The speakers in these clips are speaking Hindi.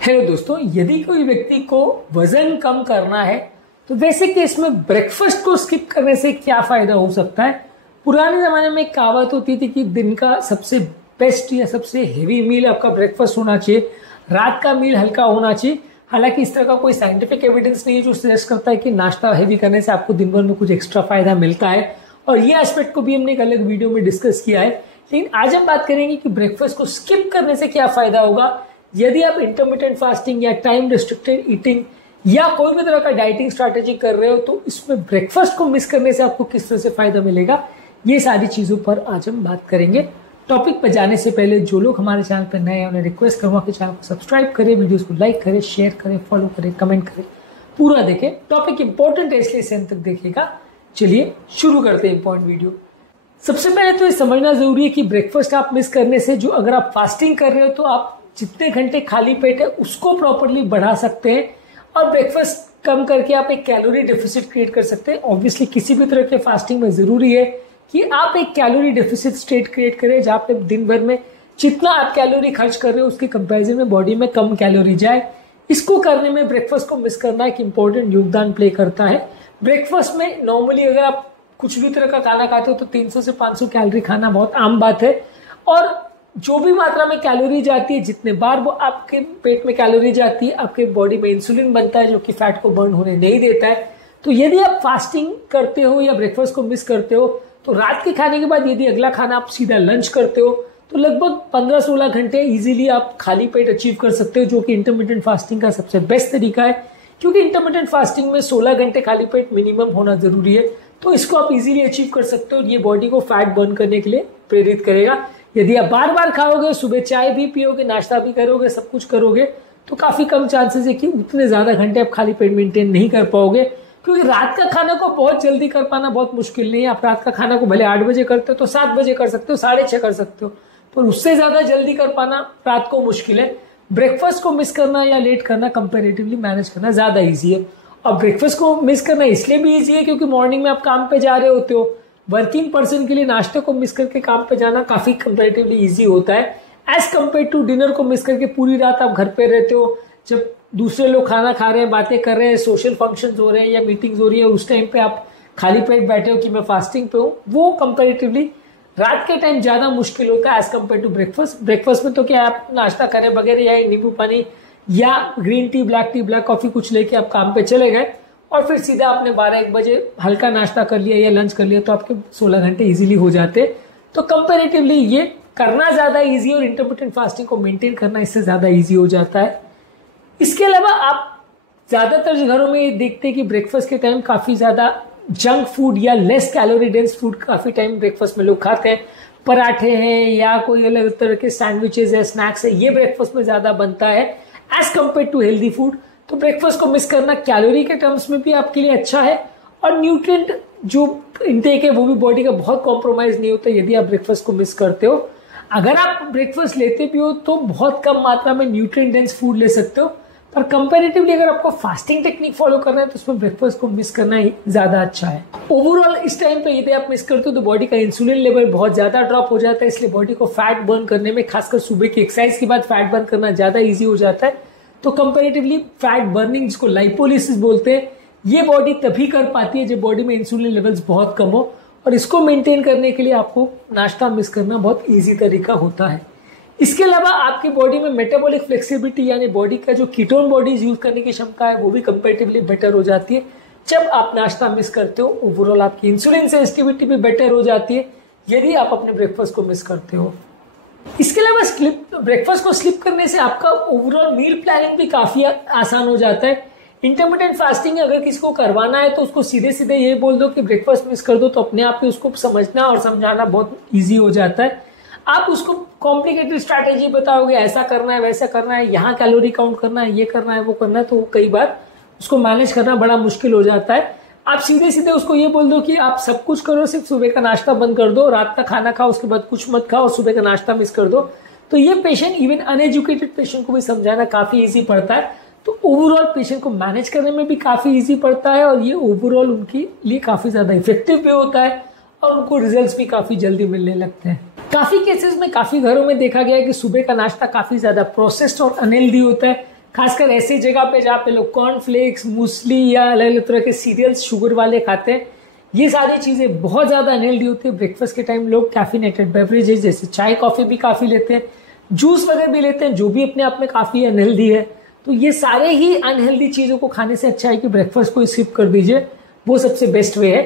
हेलो दोस्तों, यदि कोई व्यक्ति को वजन कम करना है तो वैसे केस में ब्रेकफास्ट को स्किप करने से क्या फायदा हो सकता है। पुराने जमाने में एक कहावत होती थी कि दिन का सबसे बेस्ट या सबसे हेवी मील आपका ब्रेकफास्ट होना चाहिए, रात का मील हल्का होना चाहिए। हालांकि इस तरह का कोई साइंटिफिक एविडेंस नहीं है जो सजेस्ट करता है कि नाश्ता हेवी करने से आपको दिन भर में कुछ एक्स्ट्रा फायदा मिलता है, और ये एस्पेक्ट को भी हमने एक अलग वीडियो में डिस्कस किया है। लेकिन आज हम बात करेंगे कि ब्रेकफास्ट को स्किप करने से क्या फायदा होगा। यदि आप इंटरमिटेंट फास्टिंग या टाइम रिस्ट्रिक्टेड ईटिंग या कोई भी तरह का डाइटिंग स्ट्रैटेजी कर रहे हो तो इसमें ब्रेकफास्ट को मिस करने से आपको किस तरह से फायदा मिलेगा, ये सारी चीजों पर आज हम बात करेंगे। टॉपिक पर जाने से पहले जो लोग हमारे चैनल पर नए हैं उन्हें रिक्वेस्ट करूंगा कि चैनल को सब्सक्राइब करें, वीडियोस को लाइक करें, शेयर करें, फॉलो करें, कमेंट करें, पूरा देखें। टॉपिक इंपॉर्टेंट है इसलिए इसे अंत तक देखिएगा। चलिए शुरू करते हैं इंपॉर्टेंट वीडियो। सबसे पहले तो ये समझना जरूरी है कि ब्रेकफास्ट आप मिस करने से, जो अगर आप फास्टिंग कर रहे हो तो आप जितने घंटे खाली पेट है उसको प्रॉपर्ली बढ़ा सकते हैं, और ब्रेकफास्ट कम करके आप एक कैलोरी डेफिसिट क्रिएट कर सकते हैं। ऑब्वियसली किसी भी तरह के फास्टिंग में जरूरी है कि आप एक कैलोरी डेफिसिट स्टेट क्रिएट करें जहां पे दिन भर में जितना आप कैलोरी खर्च कर रहे हो उसके कंपैरिजन में बॉडी में कम कैलोरी जाए। इसको करने में ब्रेकफास्ट को मिस करना एक इंपॉर्टेंट योगदान प्ले करता है। ब्रेकफास्ट में नॉर्मली अगर आप कुछ भी तरह का खाना खाते हो तो 300 से 500 कैलोरी खाना बहुत आम बात है, और जो भी मात्रा में कैलोरी जाती है, जितने बार वो आपके पेट में कैलोरी जाती है, आपके बॉडी में इंसुलिन बनता है जो कि फैट को बर्न होने नहीं देता है। तो यदि आप फास्टिंग करते हो या ब्रेकफास्ट को मिस करते हो तो रात के खाने के बाद यदि अगला खाना आप सीधा लंच करते हो तो लगभग 15-16 घंटे इजीली आप खाली पेट अचीव कर सकते हो, जो कि इंटरमिटेंट फास्टिंग का सबसे बेस्ट तरीका है। क्योंकि इंटरमिटेंट फास्टिंग में 16 घंटे खाली पेट मिनिमम होना जरूरी है, तो इसको आप इजीली अचीव कर सकते हो और ये बॉडी को फैट बर्न करने के लिए प्रेरित करेगा। यदि आप बार बार खाओगे, सुबह चाय भी पियोगे, नाश्ता भी करोगे, सब कुछ करोगे, तो काफी कम चांसेस है कि उतने ज्यादा घंटे आप खाली पेट मेंटेन नहीं कर पाओगे। क्योंकि रात का खाना को बहुत जल्दी कर पाना बहुत मुश्किल नहीं है। आप रात का खाना को भले 8 बजे करते हो तो 7 बजे कर सकते हो, 6:30 कर सकते हो, पर उससे ज्यादा जल्दी कर पाना रात को मुश्किल है। ब्रेकफास्ट को मिस करना या लेट करना कंपेरेटिवली मैनेज करना ज्यादा ईजी है। और ब्रेकफास्ट को मिस करना इसलिए भी ईजी है क्योंकि मॉर्निंग में आप काम पे जा रहे होते हो। वर्किंग पर्सन के लिए नाश्ते को मिस करके काम पे जाना काफी कंपैरेटिवली इजी होता है एज कम्पेयर टू डिनर को मिस करके पूरी रात आप घर पे रहते हो। जब दूसरे लोग खाना खा रहे हैं, बातें कर रहे हैं, सोशल फंक्शंस हो रहे हैं या मीटिंग्स हो रही है, उस टाइम पे आप खाली पेट बैठे हो कि मैं फास्टिंग पे हूँ, वो कंपैरेटिवली रात के टाइम ज्यादा मुश्किल होता है as compare to breakfast. Breakfast में तो क्या आप नाश्ता करें बगैर या नींबू पानी या ग्रीन टी, ब्लैक कॉफी कुछ लेके आप काम पे चले गए और फिर सीधा आपने 12-1 बजे हल्का नाश्ता कर लिया या लंच कर लिया तो आपके 16 घंटे इजीली हो जाते। तो कंपैरेटिवली ये करना ज्यादा इजी और इंटरमिटेंट फास्टिंग को मेंटेन करना इससे ज्यादा इजी हो जाता है। इसके अलावा आप ज्यादातर घरों में देखते हैं कि ब्रेकफास्ट के टाइम काफी ज्यादा जंक फूड या लेस कैलोरी डेंस फूड काफी टाइम ब्रेकफास्ट में लोग खाते हैं। पराठे हैं या कोई अलग तरह के सैंडविचेस है, स्नैक्स है, ये ब्रेकफास्ट में ज्यादा बनता है as compare to healthy food. तो ब्रेकफास्ट को मिस करना कैलोरी के टर्म्स में भी आपके लिए अच्छा है, और न्यूट्रिएंट जो इंटेक है वो भी बॉडी का बहुत कॉम्प्रोमाइज नहीं होता यदि आप ब्रेकफास्ट को मिस करते हो। अगर आप ब्रेकफास्ट लेते भी हो तो बहुत कम मात्रा में न्यूट्रिएंट डेंस फूड ले सकते हो, पर कंपैरेटिवली अगर आपको फास्टिंग टेक्निक फॉलो करना है तो उसमें ब्रेकफास्ट को मिस करना ही ज्यादा अच्छा है। ओवरऑल इस टाइम पे यदि आप मिस करते हो तो बॉडी का इंसुलिन लेवल बहुत ज्यादा ड्रॉप हो जाता है, इसलिए बॉडी को फैट बर्न करने में, खासकर सुबह की एक्सरसाइज के बाद फैट बर्न करना ज्यादा ईजी हो जाता है। तो कंपैरेटिवली फैट बर्निंग, जिसको लाइपोलिसिस बोलते हैं, ये बॉडी तभी कर पाती है जब बॉडी में इंसुलिन लेवल्स बहुत कम हो, और इसको मेंटेन करने के लिए आपको नाश्ता मिस करना बहुत इजी तरीका होता है। इसके अलावा आपकी बॉडी में मेटाबॉलिक फ्लेक्सिबिलिटी यानी बॉडी का जो कीटोन बॉडीज यूज करने की क्षमता है वो भी कंपैरेटिवली बेटर हो जाती है जब आप नाश्ता मिस करते हो। ओवरऑल आपकी इंसुलिन सेंसिटिविटी भी बेटर हो जाती है यदि आप अपने ब्रेकफास्ट को मिस करते हो। इसके अलावा ब्रेकफास्ट को स्लिप करने से आपका ओवरऑल मील प्लानिंग भी काफी आसान हो जाता है। इंटरमिटेंट फास्टिंग अगर किसी को करवाना है तो उसको सीधे सीधे ये बोल दो कि ब्रेकफास्ट मिस कर दो, तो अपने आप ही उसको समझना और समझाना बहुत ईजी हो जाता है। आप उसको कॉम्प्लिकेटेड स्ट्रैटेजी बताओगे, ऐसा करना है, वैसा करना है, यहाँ कैलोरी काउंट करना है, ये करना है, वो करना है, तो कई बार उसको मैनेज करना बड़ा मुश्किल हो जाता है। आप सीधे सीधे उसको ये बोल दो कि आप सब कुछ करो, सिर्फ सुबह का नाश्ता बंद कर दो, रात का खाना खाओ, उसके बाद कुछ मत खाओ, सुबह का नाश्ता मिस कर दो। तो ये पेशेंट, इवन अनएजुकेटेड पेशेंट को भी समझाना काफी इजी पड़ता है। तो ओवरऑल पेशेंट को मैनेज करने में भी काफी इजी पड़ता है, और ये ओवरऑल उनके लिए काफी ज्यादा इफेक्टिव भी होता है, और उनको रिजल्ट्स भी काफी जल्दी मिलने लगते हैं। काफी केसेस में, काफी घरों में देखा गया है कि सुबह का नाश्ता काफी ज्यादा प्रोसेस्ड और अनहेल्दी होता है, खासकर ऐसी जगह पे जहाँ पे लोग कॉर्नफ्लेक्स, मूसली या अलग अलग तरह के सीरियल्स शुगर वाले खाते हैं, ये सारी चीजें बहुत ज्यादा अनहेल्दी होती है। ब्रेकफास्ट के टाइम लोग कैफिनेटेड बेवरेजेस जैसे चाय कॉफी भी काफी लेते हैं, जूस वगैरह भी लेते हैं, जो भी अपने आप में काफी अनहेल्दी है। तो ये सारे ही अनहेल्दी चीजों को खाने से अच्छा है कि ब्रेकफास्ट को स्किप कर दीजिए, वो सबसे बेस्ट वे है।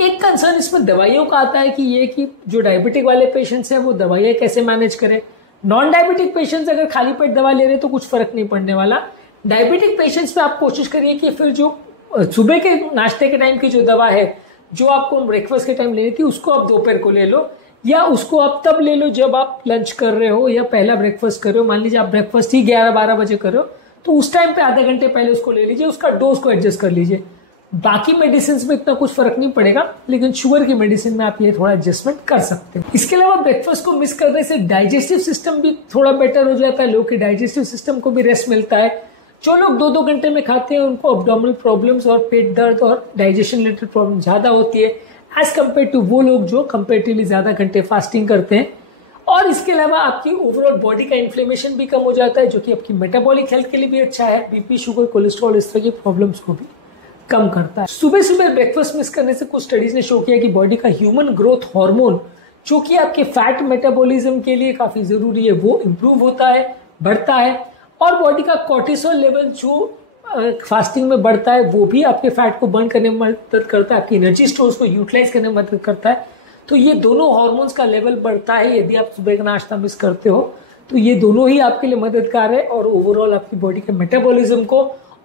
एक कंसर्न इसमें दवाइयों का आता है कि ये कि जो डायबिटिक वाले पेशेंट्स हैं वो दवाइयाँ कैसे मैनेज करें। नॉन डायबिटिक पेशेंट्स अगर खाली पेट दवा ले रहे हैं तो कुछ फर्क नहीं पड़ने वाला। डायबिटिक पेशेंट्स पे आप कोशिश करिए कि फिर जो सुबह के नाश्ते के टाइम की जो दवा है जो आपको ब्रेकफास्ट के टाइम लेनी थी उसको आप दोपहर को ले लो, या उसको आप तब ले लो जब आप लंच कर रहे हो या पहला ब्रेकफास्ट कर रहे हो। मान लीजिए आप ब्रेकफास्ट ही 11-12 बजे कर रहे हो तो उस टाइम पे आधा घंटे पहले उसको ले लीजिए, उसका डोज को एडजस्ट कर लीजिए। बाकी मेडिसिन में इतना कुछ फर्क नहीं पड़ेगा, लेकिन शुगर की मेडिसिन में आप ये थोड़ा एडजस्टमेंट कर सकते हैं। इसके अलावा ब्रेकफास्ट को मिस करने से डाइजेस्टिव सिस्टम भी थोड़ा बेटर हो जाता है, लोगों के डाइजेस्टिव सिस्टम को भी रेस्ट मिलता है। जो लोग 2-2 घंटे में खाते हैं उनको अब्डोमिनल प्रॉब्लम्स और पेट दर्द और डाइजेशन रिलेटेड प्रॉब्लम ज्यादा होती है एज कम्पेयर टू वो लोग जो कंपेरेटिवली ज्यादा घंटे फास्टिंग करते हैं। और इसके अलावा आपकी ओवरऑल बॉडी का इन्फ्लेमेशन भी कम हो जाता है, जो कि आपकी मेटाबॉलिक हेल्थ के लिए भी अच्छा है। बीपी, शुगर, कोलेस्ट्रॉल, इस तरह की प्रॉब्लम्स को भी कम करता है। सुबह सुबह ब्रेकफास्ट मिस करने से कुछ स्टडीज ने शो किया कि बॉडी का ह्यूमन ग्रोथ हार्मोन, जो कि आपके फैट मेटाबॉलिज्म के लिए काफी जरूरी है, वो इंप्रूव होता है, बढ़ता है। और बॉडी का कोर्टिसोल लेवल जो फास्टिंग में बढ़ता है वो भी आपके फैट को बर्न करने में मदद करता है, आपकी एनर्जी स्टोर्स को यूटिलाइज करने में मदद करता है। तो ये दोनों हार्मोन्स का लेवल बढ़ता है यदि आप सुबह का नाश्ता मिस करते हो, तो ये दोनों ही आपके लिए मददगार है और ओवरऑल आपकी बॉडी के मेटाबॉलिज्म को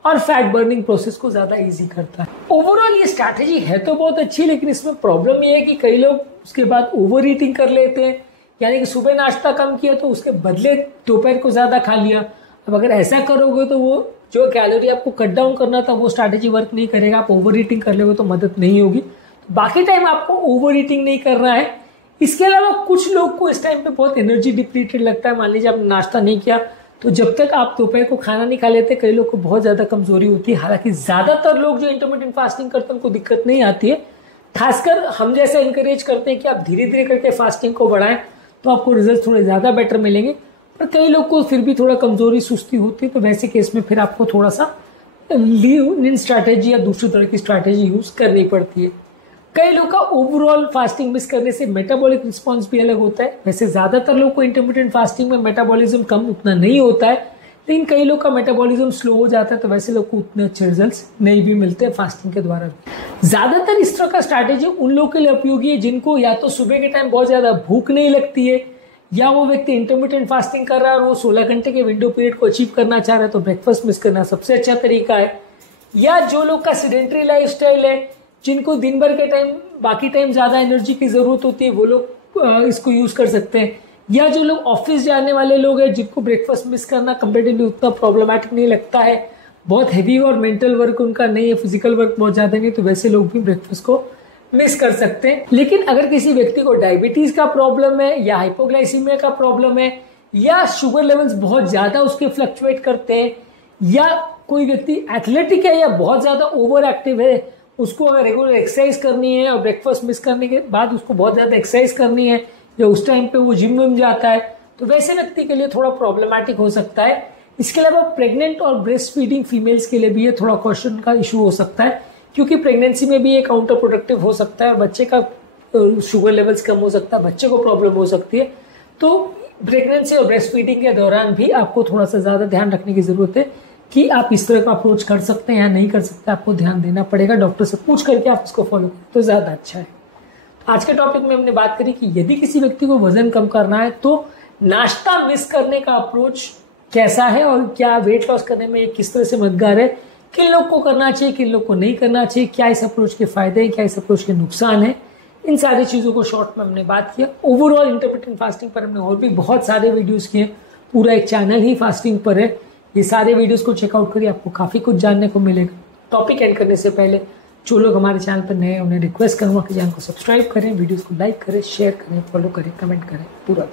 और फैट बर्निंग प्रोसेस को ज्यादा इजी करता है। ओवरऑल ये स्ट्रैटेजी है तो बहुत अच्छी, लेकिन इसमें प्रॉब्लम ये है कि कई लोग उसके बाद ओवर ईटिंग कर लेते हैं, यानी कि सुबह नाश्ता कम किया तो उसके बदले दोपहर को ज्यादा खा लिया। अब अगर ऐसा करोगे तो वो जो कैलोरी आपको कट डाउन करना था वो स्ट्रैटेजी वर्क नहीं करेगा, आप ओवर ईटिंग कर लोगे तो मदद नहीं होगी। तो बाकी टाइम आपको ओवर ईटिंग नहीं करना है। इसके अलावा कुछ लोग को इस टाइम पे बहुत एनर्जी डिप्लीटेड लगता है। मान लीजिए आपने नाश्ता नहीं किया तो जब तक आप दोपहर को खाना नहीं खा लेते कई लोग को बहुत ज्यादा कमजोरी होती है। हालांकि ज्यादातर लोग जो इंटरमिटेंट फास्टिंग करते हैं उनको दिक्कत नहीं आती है। खासकर हम जैसे इंकरेज करते हैं कि आप धीरे धीरे करके फास्टिंग को बढ़ाएं तो आपको रिजल्ट थोड़े ज्यादा बेटर मिलेंगे। पर कई लोग को फिर भी थोड़ा कमजोरी सुस्ती होती है, तो वैसे केस में फिर आपको थोड़ा सा लीव इन स्ट्रैटेजी या दूसरी तरह की स्ट्रैटेजी यूज करनी पड़ती है। कई लोग का ओवरऑल फास्टिंग मिस करने से मेटाबॉलिक रिस्पांस भी अलग होता है। वैसे ज्यादातर लोग को इंटरमिटेंट फास्टिंग में मेटाबॉलिज्म कम उतना नहीं होता है, लेकिन कई लोग का मेटाबॉलिज्म स्लो हो जाता है, तो वैसे लोग को उतने अच्छे रिजल्ट्स नहीं भी मिलते फास्टिंग के द्वारा भी। ज्यादातर इस तरह का स्ट्रैटेजी उन लोगों के लिए उपयोगी है जिनको या तो सुबह के टाइम बहुत ज्यादा भूख नहीं लगती है, या वो व्यक्ति इंटरमिटेंट फास्टिंग कर रहा है और वो 16 घंटे के विंडो पीरियड को अचीव करना चाह रहा है, तो ब्रेकफास्ट मिस करना सबसे अच्छा तरीका है। या जो लोग का सीडेंटरी लाइफस्टाइल है, जिनको दिन भर के टाइम बाकी टाइम ज्यादा एनर्जी की जरूरत होती है, वो लोग इसको यूज कर सकते हैं। या जो लोग ऑफिस जाने वाले लोग हैं जिनको ब्रेकफास्ट मिस करना कंपेरेटिवली उतना प्रॉब्लमैटिक नहीं लगता है, बहुत हैवी और मेंटल वर्क उनका नहीं है, फिजिकल वर्क बहुत ज्यादा नहीं, तो वैसे लोग भी ब्रेकफास्ट को मिस कर सकते हैं। लेकिन अगर किसी व्यक्ति को डायबिटीज का प्रॉब्लम है या हाइपोग्लाइसीमिया का प्रॉब्लम है या शुगर लेवल्स बहुत ज्यादा उसके फ्लक्चुएट करते हैं, या कोई व्यक्ति एथलेटिक है या बहुत ज्यादा ओवर एक्टिव है, उसको अगर रेगुलर एक्सरसाइज करनी है और ब्रेकफास्ट मिस करने के बाद उसको बहुत ज्यादा एक्सरसाइज करनी है या उस टाइम पे वो जिम में जाता है, तो वैसे व्यक्ति के लिए थोड़ा प्रॉब्लमैटिक हो सकता है। इसके अलावा प्रेग्नेंट और ब्रेस्ट फीडिंग फीमेल्स के लिए भी ये थोड़ा क्वेश्चन का इशू हो सकता है, क्योंकि प्रेगनेंसी में भी ये काउंटर प्रोडक्टिव हो सकता है और बच्चे का शुगर लेवल्स कम हो सकता है, बच्चे को प्रॉब्लम हो सकती है। तो प्रेगनेंसी और ब्रेस्ट फीडिंग के दौरान भी आपको थोड़ा सा ज्यादा ध्यान रखने की जरूरत है कि आप इस तरह का अप्रोच कर सकते हैं या नहीं कर सकते, आपको ध्यान देना पड़ेगा। डॉक्टर से पूछ करके आप इसको फॉलो करें तो ज्यादा अच्छा है। आज के टॉपिक में हमने बात करी कि यदि किसी व्यक्ति को वजन कम करना है तो नाश्ता मिस करने का अप्रोच कैसा है और क्या वेट लॉस करने में किस तरह से मददगार है, किन लोग को करना चाहिए, किन लोग को नहीं करना चाहिए, क्या इस अप्रोच के फायदे हैं, क्या इस अप्रोच के नुकसान है, इन सारी चीजों को शॉर्ट में हमने बात किया। ओवरऑल इंटरमिटेंट फास्टिंग पर हमने और भी बहुत सारे वीडियोस किए, पूरा एक चैनल ही फास्टिंग पर है। ये सारे वीडियोस को चेकआउट करिए, आपको काफी कुछ जानने को मिलेगा। टॉपिक एंड करने से पहले जो लोग हमारे चैनल पर नए हैं उन्हें रिक्वेस्ट करूंगा कि चैनल को सब्सक्राइब करें, वीडियोस को लाइक करें, शेयर करें, फॉलो करें, कमेंट करें पूरा।